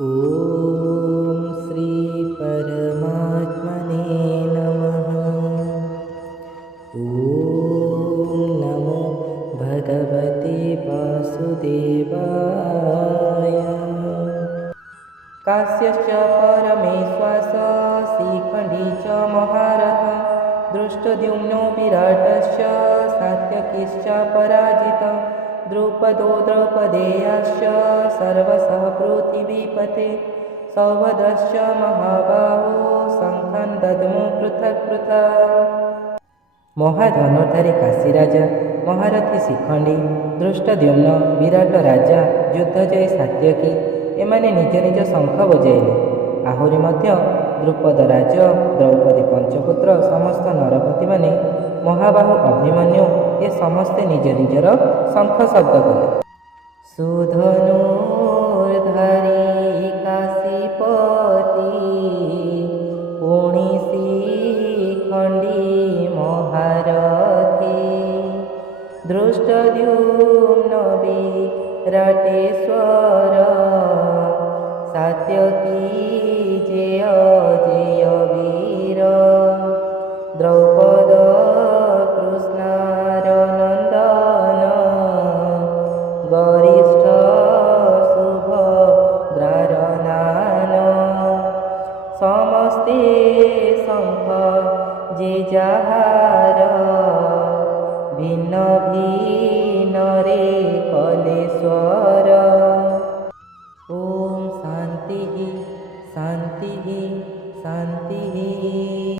ॐ श्री परमात्मने नमः। ॐ नमो भगवते वासुदेवाय। काश्यश्च परमेश्वास शिखण्डी च महारथ दृष्टद्युम्नो विराटश्च सात्यकिश्च पराजितः द्रुपदो द्रौपदेयाश्च सर्वशः पृथिवीपते सौभद्रश्च महाबाहो शङ्खं दद्मो पृथक् पृथक्। महाधनुर्धारी काशीराजा महारथी शिखण्डी दृष्टद्युम्न विराट राजा युद्धजयी सात्यकी एमाने निज निज शंख बजाइले। आहुरी मध्य द्रुपद राज द्रौपदी पंचपुत्र समस्त नरपति माने महाबाहु अभिमन्यु ए समस्ते निज निजर शंख शब्द कले। सुधनुर्धारी काशीपति पुणी शिखण्डी महारथी दृष्टद्युम्न विराटेश्वर सात्यकी जय जय वीर द्रौपद कृष्णार नंदन गरिष्ठ सुभद्रार नान समस्ते शंख जे जाहार भिन्न भिन्न रे कले स्वर